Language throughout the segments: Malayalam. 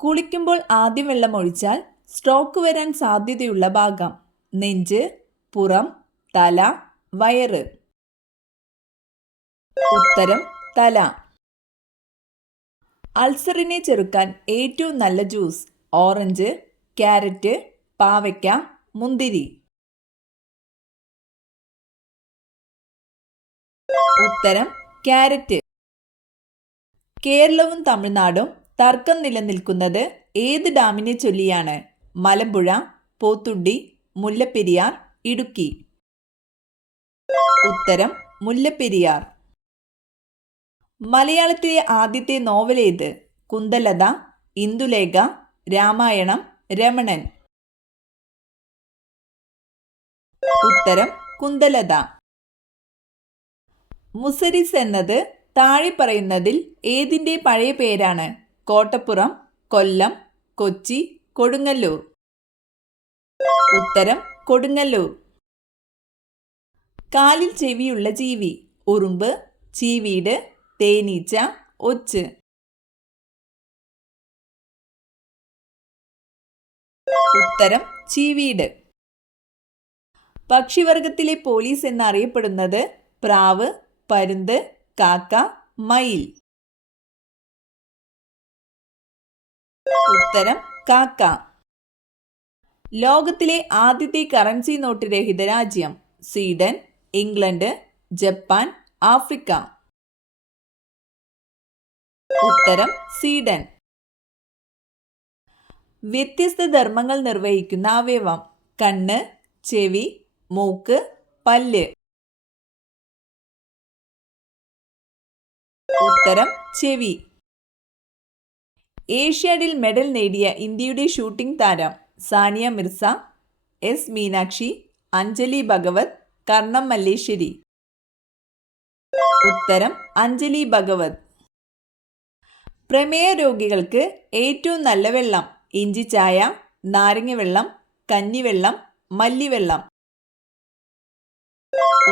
കുളിക്കുമ്പോൾ ആദ്യം വെള്ളം ഒഴിച്ചാൽ സ്ട്രോക്ക് വരാൻ സാധ്യതയുള്ള ഭാഗം: നെഞ്ച്, പുറം, തല, വയറ്. ഉത്തരം തല. അൾസറിനെ ചെറുക്കാൻ ഏറ്റവും നല്ല ജ്യൂസ്: ഓറഞ്ച്, ക്യാരറ്റ്, പാവയ്ക്ക, മുന്തിരി. ഉത്തരം ക്യാരറ്റ്. കേരളവും തമിഴ്നാടും തർക്കം നിലനിൽക്കുന്നത് ഏത് ഡാമിനെ ചൊല്ലിയാണ്? മലമ്പുഴ, പോത്തുണ്ടി, മുല്ലപ്പെരിയാർ, ഇടുക്കി. ഉത്തരം മുല്ലപ്പെരിയാർ. മലയാളത്തിലെ ആദ്യത്തെ നോവൽ ഏത്? കുന്തലത, ഇന്ദുലേഖ, രാമായണം, രമണൻ. ഉത്തരം കുന്തലത. മുസരിസ് എന്നത് താഴെ പറയുന്നതിൽ ഏതിൻ്റെ പഴയ പേരാണ്? കോട്ടപ്പുറം, കൊല്ലം, കൊച്ചി, കൊടുങ്ങല്ലൂർ. ഉത്തരം കൊടുങ്ങല്ലൂർ. കാലിൽ ചെവിയുള്ള ജീവി: ഉറുമ്പ്, ചീവീട്, തേനീച്ച, ഒച്ച്. ഉത്തരം ചീവീട്. പക്ഷിവർഗത്തിലെ പോലീസ് എന്നറിയപ്പെടുന്നത്? പ്രാവ്, പരുന്ത്, കാക്ക, മയിൽ. ഉത്തരം കാക്ക. ലോകത്തിലെ ആദ്യത്തെ കറൻസി നോട്ട് രഹിത രാജ്യം? Sweden, England, Japan, Africa. ഉത്തരം സ്വീഡൻ. വ്യത്യസ്ത ധർമ്മങ്ങൾ നിർവഹിക്കുന്ന അവയവം: കണ്ണ്, ചെവി, മൂക്ക്, പല്ല്. ഉത്തരം ചെവി. ഏഷ്യാഡിൽ മെഡൽ നേടിയ ഇന്ത്യയുടെ ഷൂട്ടിംഗ് താരം: സാനിയ മിർസ, എസ് മീനാക്ഷി, അഞ്ജലി ഭഗവത്, കർണം മല്ലേശ്വരി. ഉത്തരം അഞ്ജലി ഭഗവത്. പ്രമേഹ രോഗികൾക്ക് ഏറ്റവും നല്ല വെള്ളം: ഇഞ്ചിച്ചായ, നാരങ്ങ വെള്ളം, കഞ്ഞിവെള്ളം, മല്ലിവെള്ളം.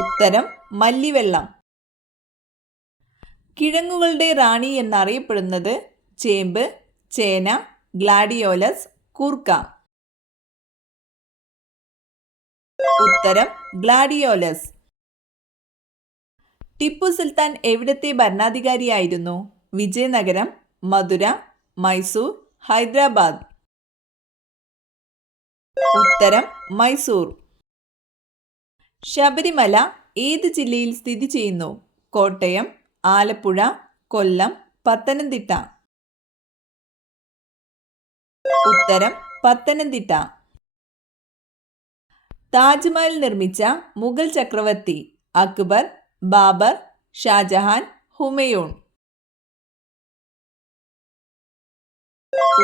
ഉത്തരം മല്ലിവെള്ളം. കിഴങ്ങുകളുടെ റാണി എന്നറിയപ്പെടുന്നത്? ചേമ്പ്, ചേന, ഗ്ലാഡിയോലസ്, കൂർക്ക. ഉത്തരം ഗ്ലാഡിയോലസ്. ടിപ്പു സുൽത്താൻ എവിടത്തെ ഭരണാധികാരിയായിരുന്നു? വിജയനഗരം, മധുര, മൈസൂർ, ഹൈദരാബാദ്. ഉത്തരം മൈസൂർ. ശബരിമല ഏത് ജില്ലയിൽ സ്ഥിതി ചെയ്യുന്നു? കോട്ടയം, ആലപ്പുഴ, കൊല്ലം, പത്തനംതിട്ട. ഉത്തരം പത്തനംതിട്ട. താജ്മഹൽ നിർമ്മിച്ച മുഗൾ ചക്രവർത്തി? അക്ബർ, ബാബർ, ഷാജഹാൻ, ഹുമയൂൺ.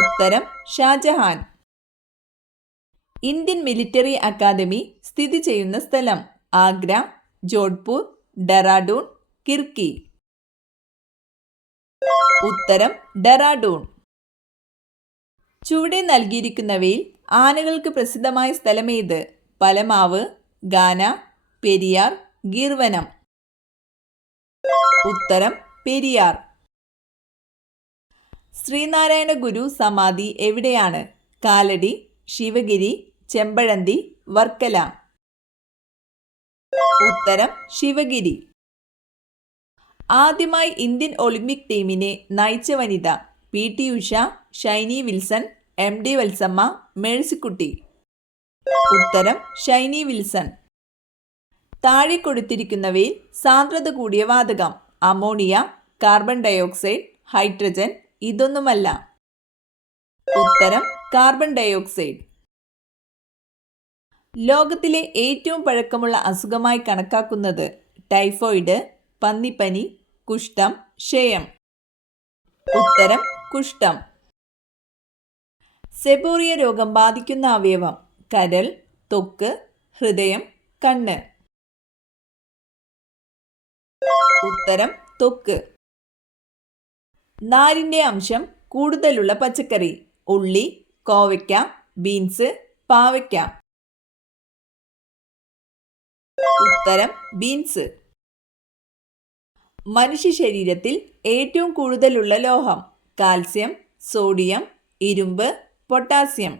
ഉത്തരം ഷാജഹാൻ. ഇന്ത്യൻ മിലിറ്ററി അക്കാദമി സ്ഥിതി ചെയ്യുന്ന സ്ഥലം? ആഗ്ര, ജോധ്പൂർ, ഡെറാഡൂൺ, കിർക്കി. ഉത്തരം ഡെറാഡൂൺ. ചുവടെ നൽകിയിരിക്കുന്നവയിൽ ആനകൾക്ക് പ്രസിദ്ധമായ സ്ഥലമേത്? പലമാവ്, ഗാന, പെരിയാർ, ഗീർവനം. ഉത്തരം പെരിയാർ. ശ്രീനാരായണ ഗുരു സമാധി എവിടെയാണ്? കാലടി, ശിവഗിരി, ചെമ്പഴന്തി, വർക്കല. ഉത്തരം ശിവഗിരി. ആദ്യമായി ഇന്ത്യൻ ഒളിമ്പിക് ടീമിനെ നയിച്ച വനിത? PT Usha, Shiny Wilson, MD Valsamma, Mercykutty. ഉത്തരം ഷൈനി വിൽസൺ. താഴെ കൊടുത്തിരിക്കുന്നവയിൽ സാന്ദ്രത കൂടിയ വാതകം? Ammonia, carbon dioxide, hydrogen. ഇതൊന്നുമല്ല. ഉത്തരം കാർബൺ ഡയോക്സൈഡ്. ലോകത്തിലെ ഏറ്റവും പഴക്കമുള്ള അസുഖമായി കണക്കാക്കുന്നത്? ടൈഫോയിഡ്, പന്നിപ്പനി, കുഷ്ഠം, ക്ഷയം. ഉത്തരം കുഷ്ഠം. സെബോറിയ രോഗം ബാധിക്കുന്ന അവയവം? കരൾ, ത്വക്ക്, ഹൃദയം, കണ്ണ്. ഉത്തരം ത്വക്ക്. നാരിൻ്റെ അംശം കൂടുതലുള്ള പച്ചക്കറി? ഉള്ളി, കോവയ്ക്ക, ബീൻസ്, പാവയ്ക്ക. ഉത്തരം ബീൻസ്. മനുഷ്യ ശരീരത്തിൽ ഏറ്റവും കൂടുതലുള്ള ലോഹം? കാൽസ്യം, സോഡിയം, ഇരുമ്പ്, പൊട്ടാസ്യം.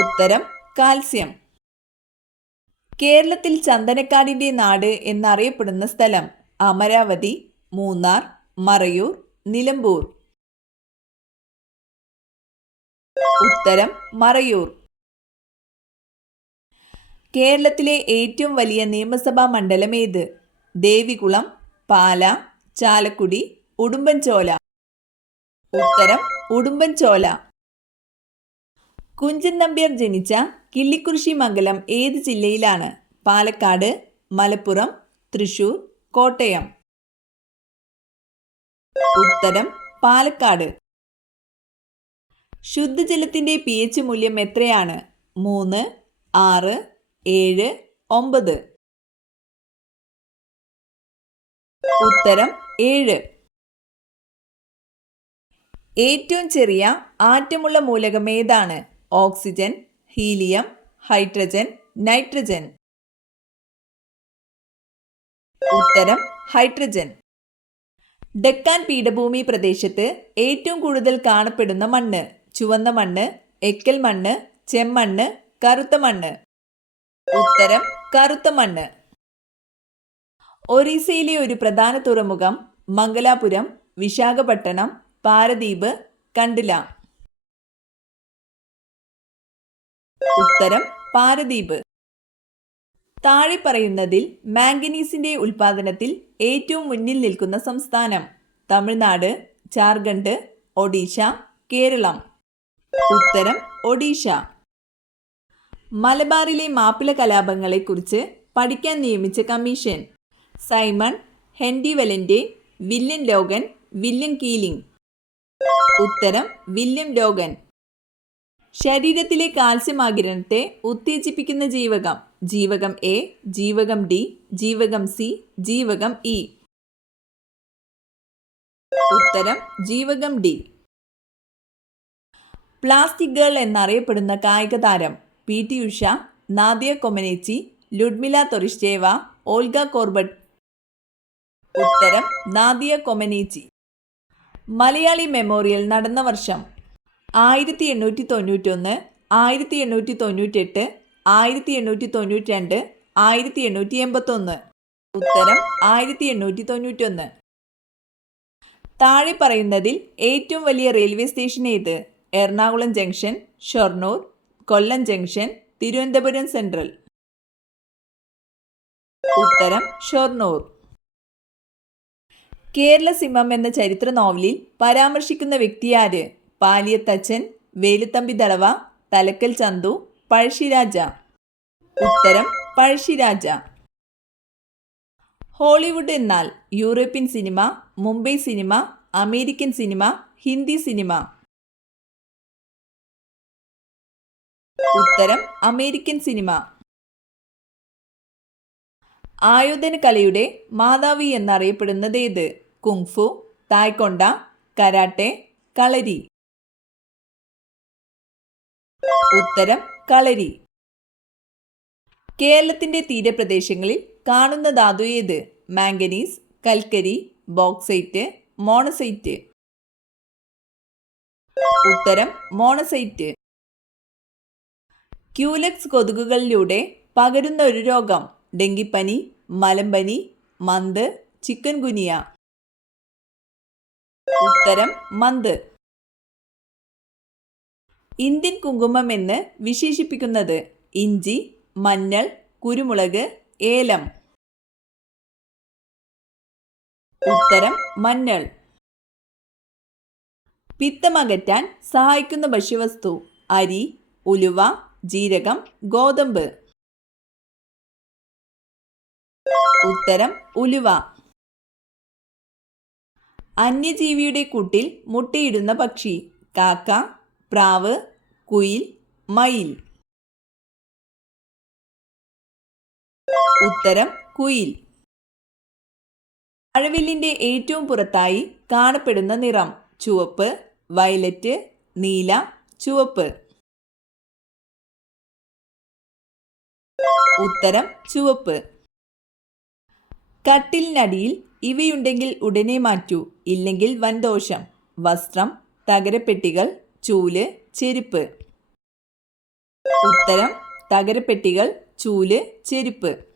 ഉത്തരം കാൽസ്യം. കേരളത്തിൽ ചന്ദനക്കാടിന്റെ നാട് എന്നറിയപ്പെടുന്ന സ്ഥലം അമരാവതി, മൂന്നാർ, മറയൂർ, നിലമ്പൂർ. ഉത്തരം മറയൂർ. കേരളത്തിലെ ഏറ്റവും വലിയ നിയമസഭാ മണ്ഡലം ഏത്? ദേവികുളം, പാല, ചാലക്കുടി, ഉടുമ്പൻചോല. ഉത്തരം ഉടുമ്പൻചോല. കുഞ്ചൻ നമ്പ്യാർ ജനിച്ച കിള്ളിക്കുറിശി മംഗലം ഏത് ജില്ലയിലാണ്? പാലക്കാട്, മലപ്പുറം, തൃശൂർ, കോട്ടയം. ഉത്തരം പാലക്കാട്. ശുദ്ധജലത്തിന്റെ pH മൂല്യം എത്രയാണ്? 3, 6, 7, 9. ഉത്തരം 7. ഏറ്റവും ചെറിയ ആറ്റമുള്ള മൂലകം ഏതാണ്? Oxygen, helium, hydrogen, nitrogen. ഉത്തരം ഹൈഡ്രജൻ. ഡെക്കാൻ പീഠഭൂമി പ്രദേശത്ത് ഏറ്റവും കൂടുതൽ കാണപ്പെടുന്ന മണ്ണ്? ചുവന്ന മണ്ണ്, എക്കൽ മണ്ണ്, ചെമ്മണ്ണ്, കറുത്ത മണ്ണ്. ഉത്തരം കറുത്ത മണ്ണ്. ഒറീസയിലെ ഒരു പ്രധാന തുറമുഖം? മംഗലാപുരം, വിശാഖപട്ടണം, പാരദീപ്, കണ്ടില. ഉത്തരം പാരദീപ്. താഴെ പറയുന്നതിൽ മാംഗനീസിന്റെ ഉൽപാദനത്തിൽ ഏറ്റവും മുന്നിൽ നിൽക്കുന്ന സംസ്ഥാനം? തമിഴ്നാട്, ജാർഖണ്ഡ്, ഒഡീഷ, കേരളം. ഉത്തരം ഒഡീഷ. മലബാറിലെ മാപ്പിള കലാപങ്ങളെക്കുറിച്ച് പഠിക്കാൻ നിയമിച്ച കമ്മീഷൻ? സൈമൺ, ഹെൻറി വെലന്റെ, വില്യം ലോഗൻ, വില്യം കീലിംഗ്. ഉത്തരം വില്യം ലോഗൻ. ശരീരത്തിലെ കാൽസ്യം ആഗിരണത്തെ ഉത്തേജിപ്പിക്കുന്ന ജീവകം? ജീവകം എ, ജീവകം ഡി, ജീവകം സി, ജീവകം ഇ. ഉത്തരം ജീവകം ഡി. പ്ലാസ്റ്റിക് ഗേൾ എന്നറിയപ്പെടുന്ന കായിക താരം? PT Usha, Nadia Comaneci, Ludmilla Tourischeva, Olga Korbut. ഉത്തരം നാദിയ കൊമനേച്ചി. മലയാളി മെമ്മോറിയൽ നടന്ന വർഷം? 1891, 1898, 1892, 1881. ഉത്തരം 1891. താഴെ പറയുന്നതിൽ ഏറ്റവും വലിയ റെയിൽവേ സ്റ്റേഷൻ ഏത്? എറണാകുളം ജംഗ്ഷൻ, ഷൊർണൂർ, കൊല്ലം ജംഗ്ഷൻ, തിരുവനന്തപുരം സെൻട്രൽ. ഉത്തരം ഷൊർണൂർ. കേരള സിംഹം എന്ന ചരിത്ര നോവലിൽ പരാമർശിക്കുന്ന വ്യക്തിയാര്? പാലിയത്തച്ഛൻ, വേലുത്തമ്പി ദളവ, തലക്കൽ ചന്തു, പഴശ്ശിരാജ. ഉത്തരം പഴശ്ശിരാജ. ഹോളിവുഡ് എന്നാൽ? European cinema, Mumbai cinema, American cinema, Hindi cinema. ഉത്തരം അമേരിക്കൻ സിനിമ. ആയോധന കലയുടെ മാതാവി എന്നറിയപ്പെടുന്നത് ഏത്? കുങ്ഫു, തായ്ക്കൊണ്ട, കരാട്ടെ, കളരി. ഉത്തരം കളരി. കേരളത്തിന്റെ തീരപ്രദേശങ്ങളിൽ കാണുന്ന ധാതു ഏത്? മാംഗനീസ്, കൽക്കരി, ബോക്സൈറ്റ്, മോണസൈറ്റ്. ഉത്തരം മോണസൈറ്റ്. ക്യൂലെക്സ് കൊതുകുകളിലൂടെ പകരുന്ന ഒരു രോഗം? ഡെങ്കിപ്പനി, മലമ്പനി, മന്ത്, ചിക്കൻ ഗുനിയ. ഉത്തരം മന്ത്. ഇന്ത്യൻ കുങ്കുമം എന്ന് വിശേഷിപ്പിക്കുന്നത്? ഇഞ്ചി, മഞ്ഞൾ, കുരുമുളക്, ഏലം. ഉത്തരം മഞ്ഞൾ. പിത്തമകറ്റാൻ സഹായിക്കുന്ന ഭക്ഷ്യവസ്തു? അരി, ഉലുവ, ജീരകം, ഗോതമ്പ്. ഉത്തരം ഉലുവ. അന്യജീവിയുടെ കൂട്ടിൽ മുട്ടയിടുന്ന പക്ഷി? കാക്ക, പ്രാവ്, കുയിൽ, മയിൽ. ഉത്തരം കുയിൽ. മഴവില്ലിന്റെ ഏറ്റവും പുറത്തായി കാണപ്പെടുന്ന നിറം? ചുവപ്പ്, വയലറ്റ്, നീല, ചുവപ്പ്. ഉത്തരം ചുവപ്പ്. കട്ടിലിനടിയിൽ ഇവയുണ്ടെങ്കിൽ ഉടനെ മാറ്റൂ, ഇല്ലെങ്കിൽ വൻദോഷം. വസ്ത്രം, തകരപ്പെട്ടികൾ, ചൂല്, ചെരുപ്പ്. ഉത്തരം തകരപ്പെട്ടികൾ, ചൂല്, ചെരുപ്പ്.